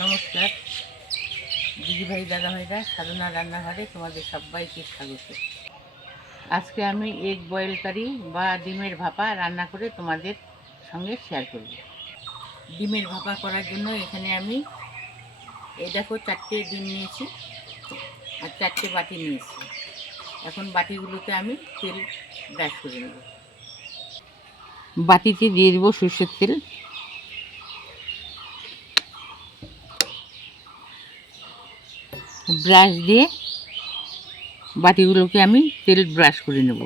নমস্কার দিদিভাই দাদাভাইরা, সাধনা রান্নাঘরে তোমাদের সবাইকে স্বাগত। আজকে আমি এগ বয়েল কারি বা ডিমের ভাপা রান্না করে তোমাদের সঙ্গে শেয়ার করব। ডিমের ভাপা করার জন্য এখানে আমি দেখো 4টে ডিম নিয়েছি আর 4টে বাটি নিয়েছি। এখন বাটিগুলোতে আমি তেল ব্রাশ করে নেব। বাটিতে দিয়ে দেবো সরষের তেল। ব্রাশ দিয়ে বাটিগুলোকে আমি তেল ব্রাশ করে নেব।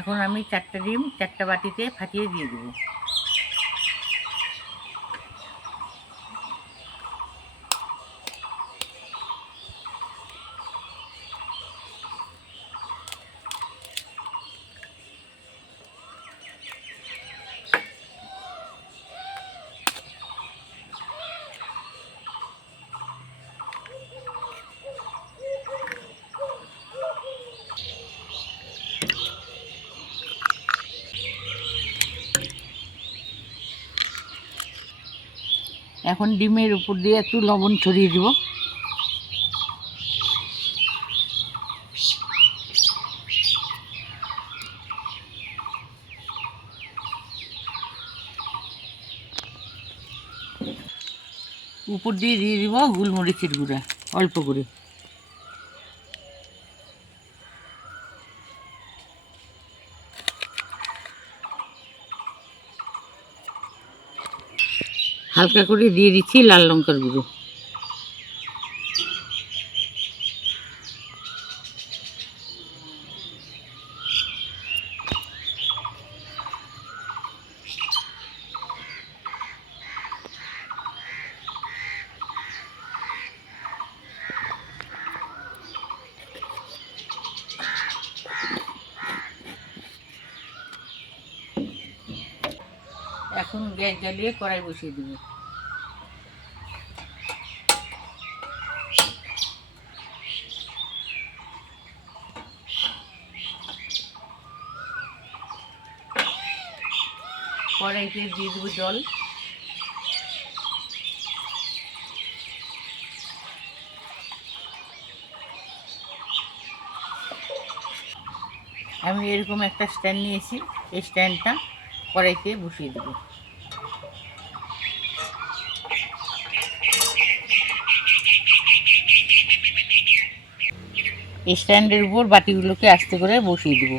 এখন আমি 4টে ডিম 4টা বাটিতে ফাটিয়ে দিয়ে দেবো। এখন ডিমের উপর দিয়ে একটু লবণ ছড়িয়ে দেব। উপর দিয়ে দিয়ে দিব গোলমরিচের গুঁড়া অল্প করে। হালকা করে দিয়ে দিচ্ছি লাল লঙ্কার গুঁড়ো। এখন গ্যাস জ্বালিয়ে কড়াই বসিয়ে দেব। কড়াইতে দিয়ে দেবো জল। আমি এরকম একটা স্ট্যান্ড নিয়েছি, এই স্ট্যান্ডটা কড়াইতে বসিয়ে দেবো। এই স্ট্যান্ডের উপর বাটিগুলোকে আস্তে করে বসিয়ে দেবো।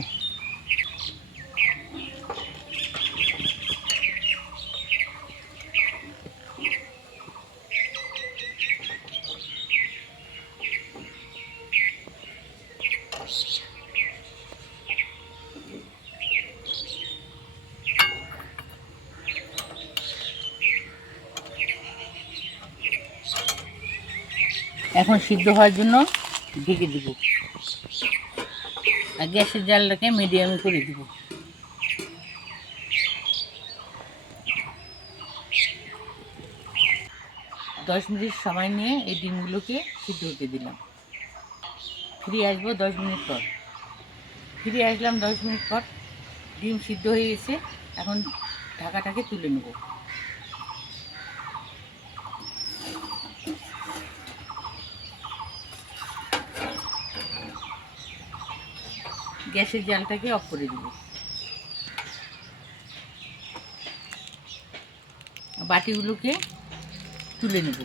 এখন সিদ্ধ হওয়ার জন্য ঢেকে দেব আর গ্যাসের জালটাকে মিডিয়ামে করে দেব। দশ মিনিট সময় নিয়ে এই ডিমগুলোকে সিদ্ধ হতে দিলাম। ফিরে আসবো 10 মিনিট পর। ফিরে আসলাম 10 মিনিট পর। ডিম সিদ্ধ হয়ে গেছে। এখন ঢাকাটাকে তুলে নেব। গ্যাসের জালটাকে অফ করে দেব। বাটিগুলোকে তুলে নেব।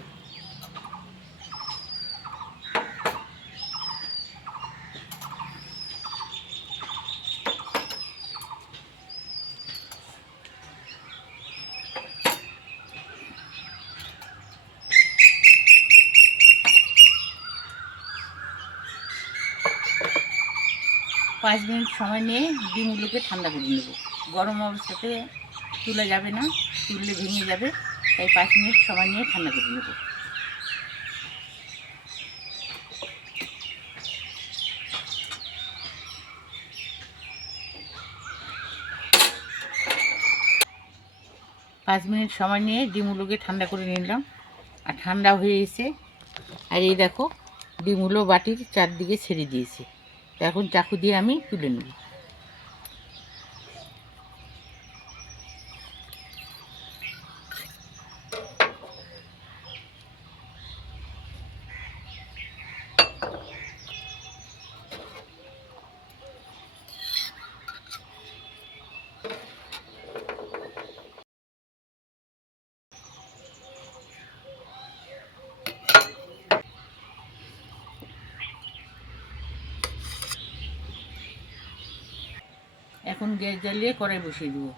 পাঁচ মিনিট সময় নিয়ে ডিমগুলোকে ঠান্ডা করে নেব। গরম অবস্থাতে তুলা যাবে না, তুললে ভেঙে যাবে, তাই 5 মিনিট সময় নিয়ে ঠান্ডা করে নেব। পাঁচ মিনিট সময় নিয়ে ডিমগুলোকে ঠান্ডা করে নিলাম, আর ঠান্ডা হয়ে এসে আর এই দেখো ডিমগুলো বাটির চারদিকে ছেড়ে দিয়েছে। তো এখন চাকু দিয়ে আমি তুলে নেব। এখন গ্যাস জ্বালিয়ে কড়াই বসিয়ে দেবো।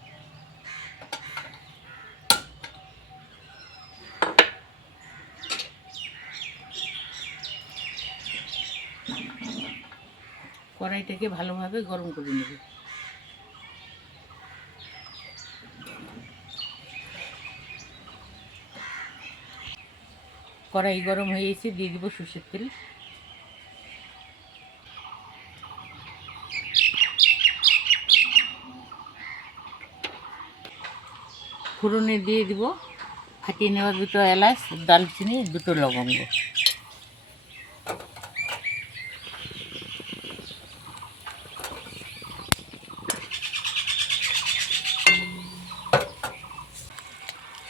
কড়াইটাকে ভালোভাবে গরম করে নেব। কড়াই গরম হয়ে এসে দিয়ে দিব সরষের তেল। ফোড়নে দিয়ে দিব ফাটিয়ে নেওয়া 2টো এলাচ, দারচিনি, 2টো লবঙ্গ।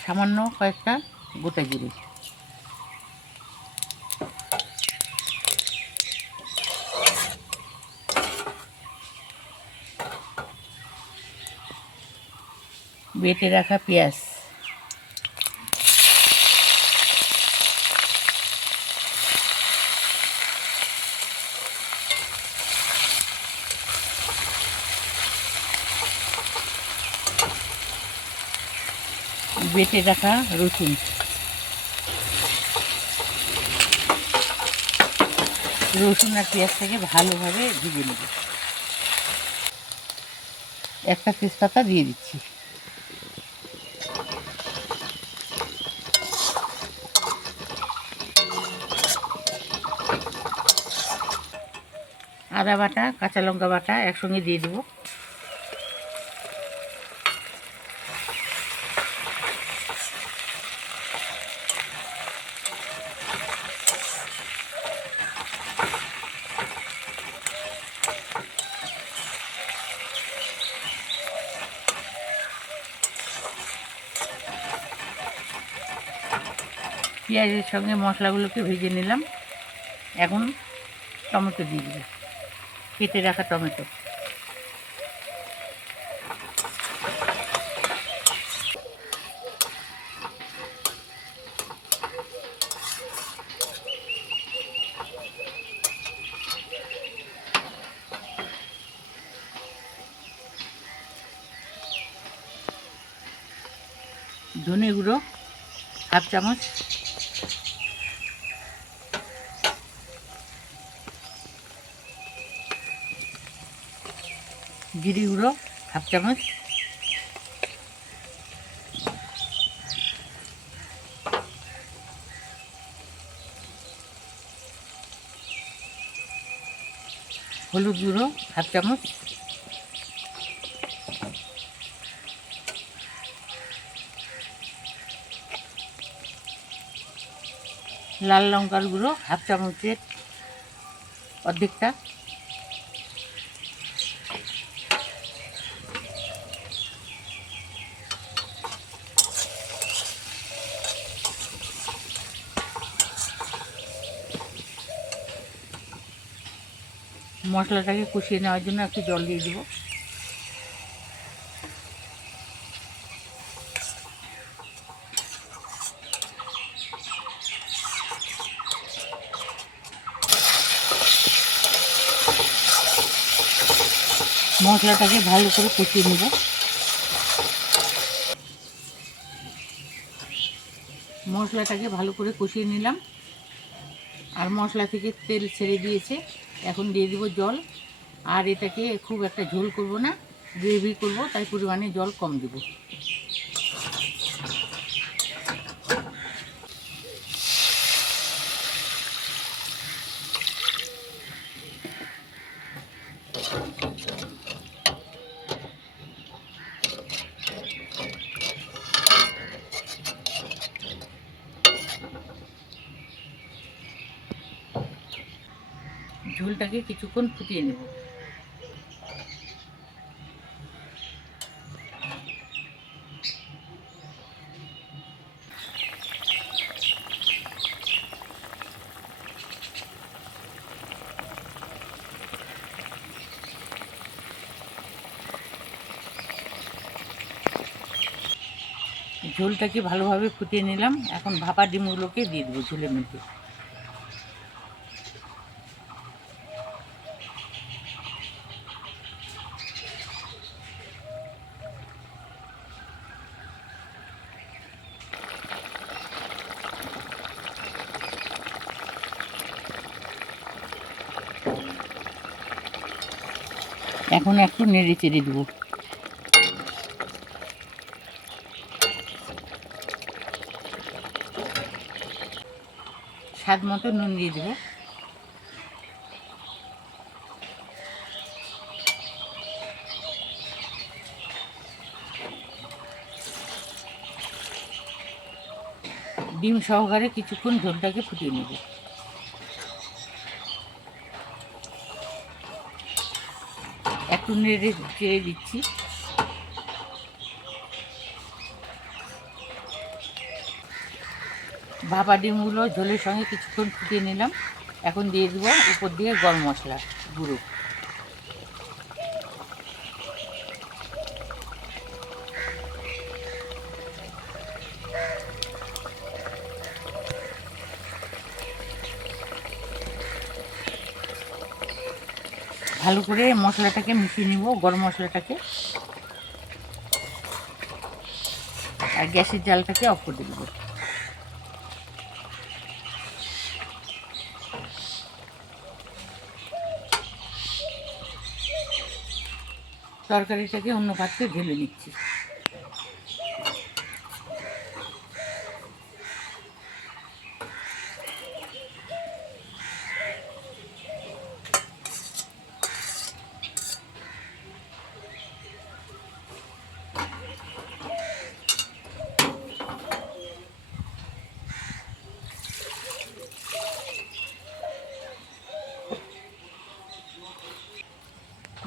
সামান্য কয়েকটা গোটা জিরে। বেটে রাখা পেঁয়াজ, বেটে রাখা রসুন, রসুন আর পেঁয়াজটাকে ভালোভাবে ভেজে নেব। একটা তেজপাতা দিয়ে দিচ্ছি। আদা বাটা, কাঁচা লঙ্কা বাটা একসঙ্গে দিয়ে দেবো। পেঁয়াজের সঙ্গে মশলাগুলোকে ভেজে নিলাম। এখন টমেটো দিয়ে দেবো, কেটে রাখা টমেটো। ধনে গুঁড়ো 1/2 চামচ, জিরে গুঁড়ো 1/2 চামচ, হলুদ গুঁড়ো 1/2 চামচ, লাল লঙ্কার গুঁড়ো 1/2 চামচের অর্ধেকটা, মশলাটাকে কষিয়ে নেওয়ার জন্য একটু জল দিয়ে দেবো। মশলাটাকে ভালো করে কষিয়ে নেব। মশলাটাকে ভালো করে কষিয়ে নিলাম, আর মশলা থেকে তেল ছেড়ে দিয়েছে। এখন দিয়ে দেবো জল। আর এটাকে খুব একটা ঝোল করব না, গ্রেভি করব, তাই পরিমাণে জল কম দেব। ঝোলটাকে কিছুক্ষণ ফুটিয়ে নেব। ঝোলটাকে ভালোভাবে ফুটিয়ে নিলাম। এখন ভাপা ডিমগুলোকে দিয়ে দেবো ঝোলের মধ্যে। এখন একটু নেড়ে চেড়ে দেবো। স্বাদ মতো নুন দিয়ে দেবো। ডিম সহকারে কিছুক্ষণ ঝোলটাকে ফুটিয়ে নেব। একটু নেড়ে চেড়ে দিচ্ছি। ভাপা ডিমগুলো ঝোলের সঙ্গে কিছুক্ষণ ফুটিয়ে নিলাম। এখন দিয়ে দেবো উপর দিয়ে গরম মশলা গুঁড়ো। ভালো করে মশলাটাকে মিশিয়ে নিব, গরম মশলাটাকে, আর গ্যাসের জালটাকে অফ করে দেবো। তরকারিটাকে অন্য পাত্রে ঢেলে নিচ্ছি।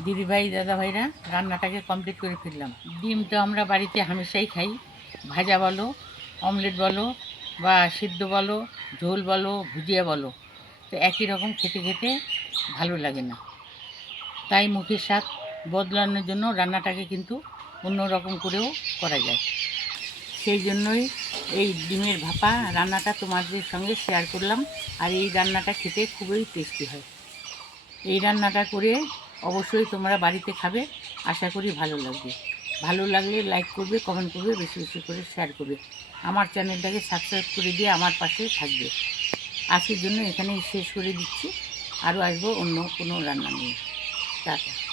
দিদিভাই দাদাভাইরা, রান্নাটাকে কমপ্লিট করে ফেললাম। ডিম তো আমরা বাড়িতে হামেশাই খাই, ভাজা বলো, অমলেট বলো, বা সিদ্ধ বলো, ঝোল বলো, ভুজিয়া বলো, তো একই রকম খেতে খেতে ভালো লাগে না। তাই মুখের স্বাদ বদলানোর জন্য রান্নাটাকে কিন্তু অন্য রকম করেও করা যায়। সেই জন্যই এই ডিমের ভাপা রান্নাটা তোমাদের সঙ্গে শেয়ার করলাম। আর এই রান্নাটা খেতে খুবই টেস্টি হয়। এই রান্নাটা করে অবশ্যই তোমরা বাড়িতে খাবে, আশা করি ভালো লাগবে। ভালো লাগলে লাইক করবে, কমেন্ট করবে, বেশি বেশি করে শেয়ার করবে। আমার চ্যানেলটাকে সাবস্ক্রাইব করে দিয়ে আমার পাশে থাকবে। আজকের জন্য এখানেই শেষ করে দিচ্ছি। আরও আসবো অন্য কোনো রান্না নিয়ে। টাটা।